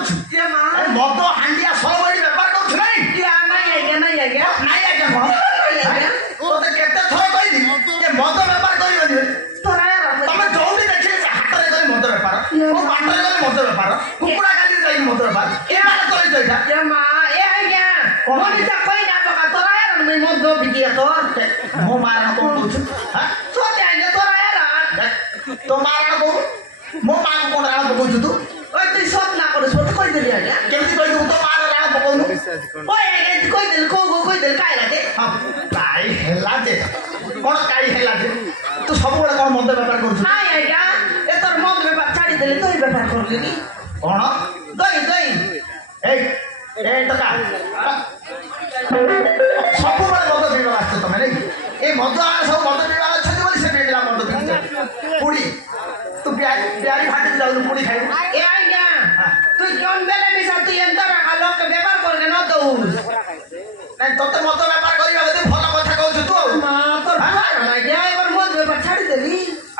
କରୁଛୁ ମଦ ହାଣ୍ଡିଆ ସବୁ ଏଠି ବେପାର କରୁଛୁ ନାଇଁ ତୋତେ କେତେ ଥର କହିଲି ଏ ମଦ ବେପାର କରିବନି ତମେ ଯୋଉଠି ଦେଖିଲେ ସେ ହାଟରେ ଗଲେ ମଦ ବେପାର ମୋ ବାଟରେ ଗଲେ ମଦ ବେପାର କୁକୁଡ଼ା ଗାଲିରେ ଯାଇକି ମଦ ବେପାର ଏ ମାନେ କରିଛ ଏଇଟା ମୋ ମାରଣ କଣ କହୁଛୁ ତୋ ମାରଣ କହୁ ମୋ ମାଆକୁ କଣ ରାଣ ପକଉଛୁ ତୁ କେମିତି କହିଦେବୁ ତୋ ମାର ରାଣ ପକଉନୁ କାଇ ହେଲା ଯେ କଣ କାଇ ହେଲା ଯେ ତୁ ସବୁବେଳେ କଣ ମଦ ବେପାର କରୁଛୁ କଣ ଏଇ ଟକା ସବୁବେଳେ ମଦ ପିଇବା ଆସିଛ ତମେ ନାଇଁ ଏ ମଦ ସବୁ ମଦ ପିଇବା ଅଛନ୍ତି ବୋଲି ସେ ପିଲା ମଦ ପିଉଛ ପୁଡ଼ି ତୁ ପ୍ୟାରି ଭାଟି ଯାଉନୁ ପୁଡ଼ି ଖାଇବୁ ନାଇଁ ତତେ ମଦ ବେପାର କରିବା ଯଦି ଭଲ କଥା କହୁଛୁ ତୁ ଆଉ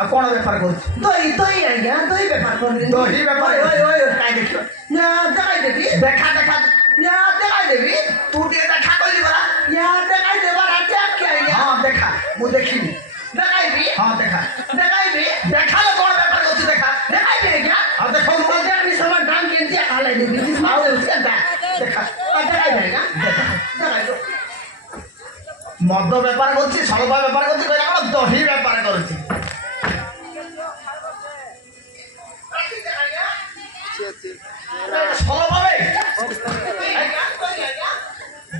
ଆଉ କଣ ବେପାର କରୁଛୁ ଦହି ବେପାର କାଇଁ ଦେଖିବ ଦେଖା ଦେବି ତୁ ଟିକେ ଦେଖା କହିଲି ପରା ହଁ ଦେଖା ମୁଁ ଦେଖିବି ହଁ ଦେଖା ଦେଖାଲେ କଣ ବେପାର କରୁଛୁ ଦେଖା ଆଉ ଦେଖ ମଦ ବେପାର କରୁଛି ସଳବା ବେପାର କରୁଛି କହିଲା କଣ ଦହି ବେପାର କରୁଛି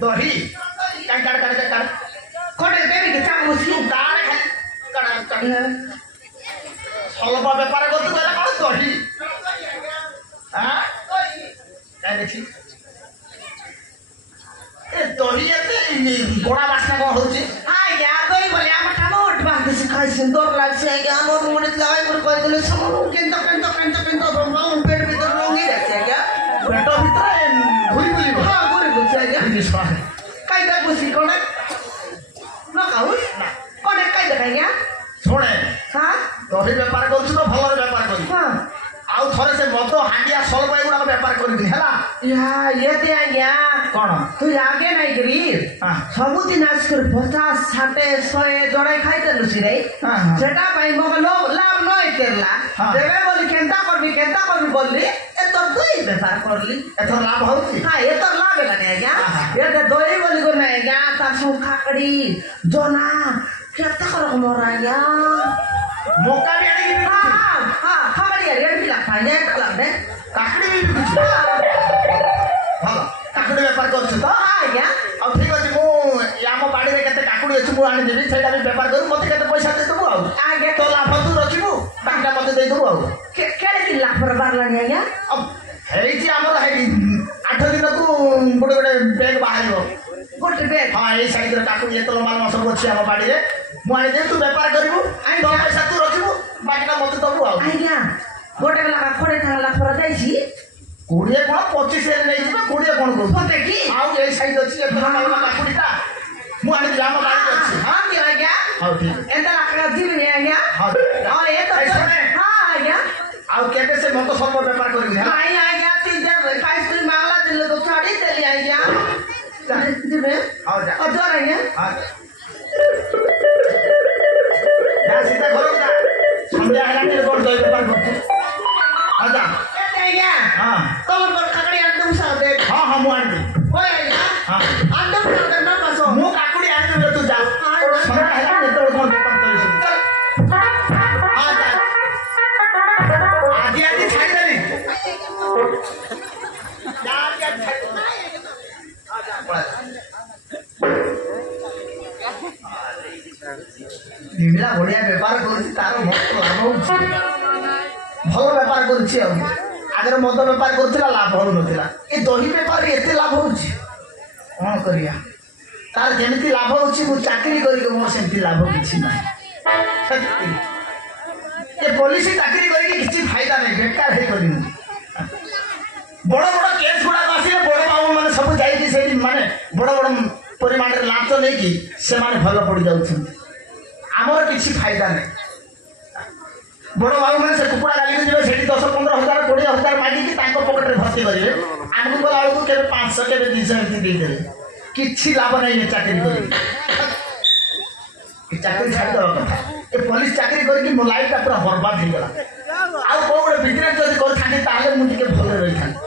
ଦହି ସଳବା ବେପାର କରୁଛୁ କହିଲା କଣ ଦହି କାଇଁ ଦେଖି ଏ ଦହି ଏତେ ବଡ଼ା ବାସ୍ନା କଣ ହଉଛି সুন্দর লাগছে আমার মনে লাই করে কই দিলে সব কেন্দ্র পেট ভিতর রঙি আছে পেট ভিতরে ঘুরি বুলিব হ্যাঁ ঘুরি বুঝছে কাইদা বুঝি কোনে না কাউস না কোনে কাইদা কাইয়া শুনে হ্যাঁ দহি বেপার করছু তো ভালো বেপার করি হ্যাঁ ଆଉ ଥରେ ସେ ମଦ ହାଣ୍ଡିଆ ସଳବା ଏଗୁଡ଼ାକ ବେପାର କରିବି ହେଲା ଇଏ ଆଜ୍ଞା କଣ তুই আগে নাই করি সবুদিন আজ করে 50 60 100 জড়াই খাইতেলু সিরে সেটা পাই মগ লাভ নয় তেরলা দেবে বলি কেনতা করবি বললি এ তোর দুই ব্যাপার করলি এত লাভ হଉଛି হ্যাঁ এ তোর লাভ এখানে আজ্ঞা এটা দই বলি করে নাই আজ্ঞা তার সব খাকড়ি জনা কেতা রকম আজ্ঞা মোকাবি আনিকি হ্যাঁ খাকড়ি আর এর বিলা খাই না লাভ দে কাকড়ি ବି ବିକୁଛୁ ଭଲ କାକୁଡ଼ି ବେପାର କରୁଛୁ ତ ଆଜ୍ଞା ଆଉ ଠିକ ଅଛି ମୁଁ ଆମ ବାଡ଼ିରେ କେତେ କାକୁଡ଼ି ଅଛି ମୁଁ ଆଣିଦେବି ସେଇଟା ବି ବେପାର କରିବୁ ମୋତେ କେତେ ପଇସା ଦେଇଦେବୁ ଆଉ ଆଜ୍ଞା ତୋ ଲାଭ ତୁ ରଖିବୁ ବାକିଟା ମୋତେ ଦେଇଦେବୁ ଆଉ କେଡ଼େ କି ଲାଭର ବାହାରିଲାଣି ଆଜ୍ଞା ହେଇଛି ଆମର ହେଇ 8 ଦିନକୁ ଗୋଟେ ବେଗ ବାହାରିବ ଗୋଟେ ବେଗ ହଁ ଏଇ ସାଇଜର କାକୁଡ଼ି ଏତେ ଲମ୍ବା ସବୁ ଅଛି ଆମ ବାଡ଼ିରେ ମୁଁ ଆଣିଦେବି ତୁ ବେପାର କରିବୁ ତୋ ପଇସା ତୁ ରଖିବୁ ବାକିଟା ମୋତେ ଦେବୁ ଆଉ ଆଜ୍ଞା ଗୋଟେ ବେলা କୋଡେ ଟାଙ୍କା ଲାଭର ଯାଇଛି 20 କଣ 25 ନେଇଯିବେ 20 କଣ କହୁଛୁ ସତେ କି ଆଉ ଏଇ ସାଇଜ ଅଛି ଏତେ ଲମ୍ବା କାକୁଡ଼ିଟା ମୁଁ ଆଣିଦେବି ଆମ ବାଡ଼ିରେ ଅଛି ହଁ କି ଆଜ୍ଞା ହଉ ଠିକ ଏନ୍ତା ଲାଖ ଯିବି ଆଜ୍ଞା ହଁ ଏ ତ ହଁ ଆଜ୍ଞା ଆଉ କେବେ ସେ ମଦ ସର୍ବ ବେପାର କରିବି ନାଇଁ ଆଜ୍ଞା ତିନଟା ଆଇସ୍କ୍ରିମ ମାଗଲା ଦିଲେ ତ ଛାଡ଼ି ଦେଲି ଆଜ୍ଞା ଯିବେ ହଉ ଯା ଅଜର ଆଜ୍ଞା ଯା ସିଧା ଘରକୁ ଯା ସନ୍ଧ୍ୟା ହେଲାଣି କଣ ଦହି ବେପାର କରୁଛୁ ହଁ ଯା ଆଜ୍ଞା ହଁ ତମର ବଡ଼ କାକଡ଼ି ଆଣିଦେବୁ ସାର୍ ଦେ ହଁ ହଁ ମୁଁ ଆଣିଦେବି ଓଏ ଆଜ୍ଞା ହଁ ଆଣିଦେବୁ ସାର୍ ଦେ ନା ମାସ ମୁଁ କାକୁଡ଼ି ଆଣିଦେବି ତୁ ଯା ସନ୍ଧ୍ୟା ହେଲାଣି ଯେତେବେଳେ କଣ ବେପାର କରିବୁ ହଁ ଯା ଆଜି ଛାଡ଼ିଦେଲି ନିମିଳା ବଢିଆ ବେପାର କରୁଛି ତାର ବହୁତ ଲାଭ ହଉଛି ଭଲ ବେପାର କରୁଛି ଆଉ ଆଗରେ ମଦ ବେପାର କରୁଥିଲା ଲାଭ ହଉନଥିଲା ଏ ଦହି ବେପାରରେ ଏତେ ଲାଭ ହଉଛି କଣ କରିବା ତାର ଯେମିତି ଲାଭ ହଉଛି ମୁଁ ଚାକିରି କରିକି ମୋର ସେମିତି ଲାଭ କିଛି ନାହିଁ ଏ ପୋଲିସ ଚାକିରି କରିକି କିଛି ଫାଇଦା ନାହିଁ ବେକାର ହେଇଗଲି ମୁଁ ବଡ଼ ବଡ଼ କେସ୍ ଗୁଡ଼ାକ ଆସିଲେ ବଡ଼ ବାବୁ ମାନେ ସବୁ ଯାଇକି ସେଇଠି ମାନେ ବଡ଼ ବଡ଼ ପରିମାଣରେ ଲାଞ୍ଚ ନେଇକି ସେମାନେ ଭଲ ପଡ଼ିଯାଉଛନ୍ତି ଆମର କିଛି ଫାଇଦା ନାହିଁ ବଡ଼ ବାବୁମାନେ ସେ କୁକୁଡ଼ା ଗାଲିକୁ ଯିବେ ସେଠି 10-15 ହଜାର 20 ହଜାର ମାଗିକି ତାଙ୍କ ପକେଟରେ ଭର୍ତ୍ତି କରିବେ ଆମକୁ ଗଲା ବେଳକୁ କେବେ 500 କେବେ 200 ଏମିତି ଦେଇଦେଲେ କିଛି ଲାଭ ନାହିଁ ଚାକିରି କରିକି ଚାକିରି ଛାଡ଼ିଦେବା କଥା ଏ ପୋଲିସ ଚାକିରି କରିକି ମୋ ଲାଇଫଟା ପୁରା ବର୍ବାଦ ହେଇଗଲା ଆଉ କୋଉ ଗୋଟେ ବିଜନେସ୍ ଯଦି କରିଥାନ୍ତି ତାହେଲେ ମୁଁ ଟିକେ ଭଲରେ ରହିଥାନ୍ତି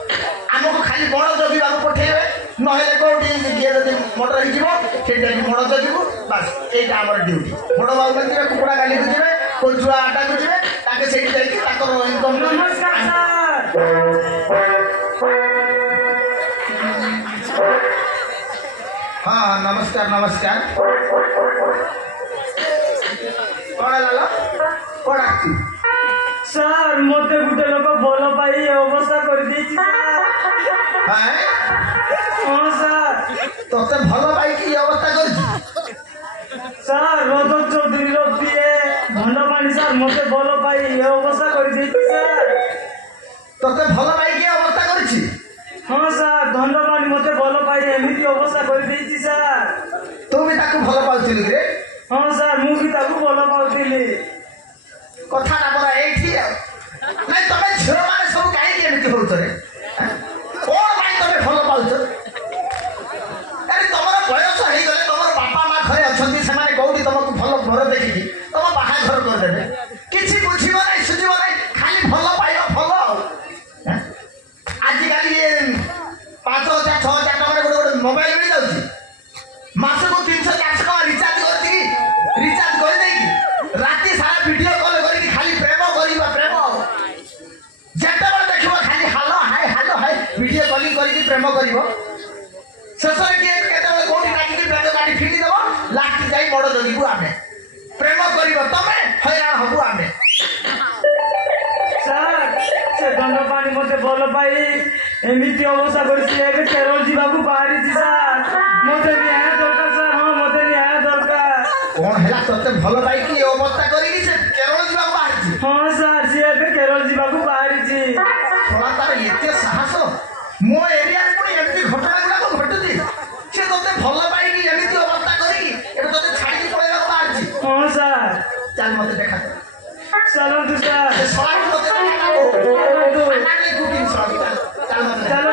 ଆମକୁ ଖାଲି ବଣ ଜଗିବାକୁ ପଠେଇବେ ନହେଲେ କୋଉଠି କିଏ ଯଦି ମର୍ଡର ହେଇଯିବ ସେଠି ଯାଇକି ବଣ ଜଗିବୁ ବାସ୍ ଏଇଟା ଆମର ଡ୍ୟୁଟି ବଡ଼ ବାବୁ ଯିବେ କୁକୁଡ଼ା ଗାଲିକୁ ଯିବେ କୋଉ ଛୁଆ ଆଟାକୁ ଯିବେ ତାଙ୍କେ ସେଇଠି ଯାଇକି ତାଙ୍କର ଇନକମ୍ ହଁ ନମସ୍କାର ନମସ୍କାର କ'ଣ ହେଲା କ'ଣ ଆସୁଛି ସାର୍ ମତେ ଗୋଟେ ଲୋକ ଭଲ ପାଇ ଅବସ୍ଥା କରିଦେଇଛି ହଁ ସାର୍ ତତେ ଭଲ ପାଇକି ଏ ଅବସ୍ଥା କରିଛି ସାର୍ ରଥ ଚୌଧୁରୀର ପିଏ ଧନପାଣି ସାର୍ ମତେ ଭଲ ପାଇ ଏ ଅବସ୍ଥା କରିଦେଇଛି ସାର୍ ତତେ ଭଲ ପାଇକି ଏ ଅବସ୍ଥା କରିଛି ହଁ ସାର୍ ଧନପାଣି ମତେ ଭଲ ପାଇ ଏମିତି ଅବସ୍ଥା କରିଦେଇଛି ସାର୍ ତୁ ବି ତାକୁ ଭଲ ପାଉଥିଲୁ ରେ ହଁ ସାର୍ ମୁଁ ବି ତାକୁ ଭଲ ପାଉଥିଲି କଥାଟା ପରା ଏଇଠି ଆଉ ନାଇଁ ତମେ ଝିଅମାନେ ସବୁ କାହିଁକି ଏମିତି ହଉଛ ରେ କ'ଣ ପାଇଁ ତମେ ଭଲ ପାଉଛ ଆରେ ତମର ବୟସ ହେଇଗଲେ ତମର ବାପା ମା ଘରେ ଅଛନ୍ତି ସେମାନେ କୋଉଠି ତମକୁ ଭଲ ଘର ଦେଖିକି ତମ ବାହାଘର କରିଦେବେ କିଛି ବୁଝିବ ନାହିଁ ସୁଝିବ ନାହିଁ ଖାଲି ଭଲ ପାଇବ ଭଲ ଆଉ ଆଜିକାଲି 5,000 6,000 ଟଙ୍କାରେ ଗୋଟେ ମୋବାଇଲ ମିଳିଯାଉଛି ମାସକୁ 300 400 ଟଙ୍କା ରିଚାର୍ଜ କରିଦେଇକି ରିଚାର୍ଜ କରିଦେଇକି ରାତି ସାରା ଭିଡିଓ କଲ୍ କରିକି ଖାଲି ପ୍ରେମ କରିବା ପ୍ରେମ ଯେତେବେଳେ ଦେଖିବ ଖାଲି ହାଲୋ ହାଇ ଭିଡିଓ କଲିଂ କରିକି ପ୍ରେମ କରିବ ଶେଷରେ କିଏ କେତେବେଳେ କୋଉଠି ଡାକିକି ପ୍ରେମ ଗାଡ଼ି ଫିଙ୍ଗିଦେବ ଲାଷ୍ଟ ଯାଇ ବଡ଼ ଜଗିବୁ ଆମେ ପ୍ରେମ କରିବ ତମେ ହଇରାଣ ହବୁ ଆମେ ସାର୍ ସେ ଧନପାଣି ମତେ ଭଲ ପାଇ ଏମିତି ଅବସ୍ଥା କରିଛି ଏବେ କେରଳ ଯିବାକୁ ବାହାରିଛି ସାର୍ ମତେ ନ୍ୟାୟ ଦରକାର ସାର୍ ହଁ ମତେ ନ୍ୟାୟ ଦରକାର କ'ଣ ହେଲା ତତେ ଭଲ ପାଇକି ଏ ଅବସ୍ଥା କରିକି ସେ କେରଳ ଯିବାକୁ ବାହାରିଛି ହଁ ସାର୍ ସିଏ ଏବେ କେରଳ ଯିବାକୁ ବାହାରିଛି ଶଳା ତାର ଏତେ ସାହସ ମୋ ଏରିଆରେ ପୁଣି ଏମିତି ଘଟଣା ଗୁଡାକ ଘଟୁଛି ସେ ତତେ ଭଲ ପାଇକି ଏମିତି ଅବସ୍ଥା କରିକି ଏବେ ତତେ ଛାଡ଼ିକି ପଳେଇବାକୁ ବାହାରିଛି ହଁ ସାର୍ ଚାଲ ମତେ ଦେଖା ଚାଲନ୍ତୁ ସାର୍ ଶଳାକୁ ତତେ ଦେଖା ଚାଲ ମତେ ଚାଲ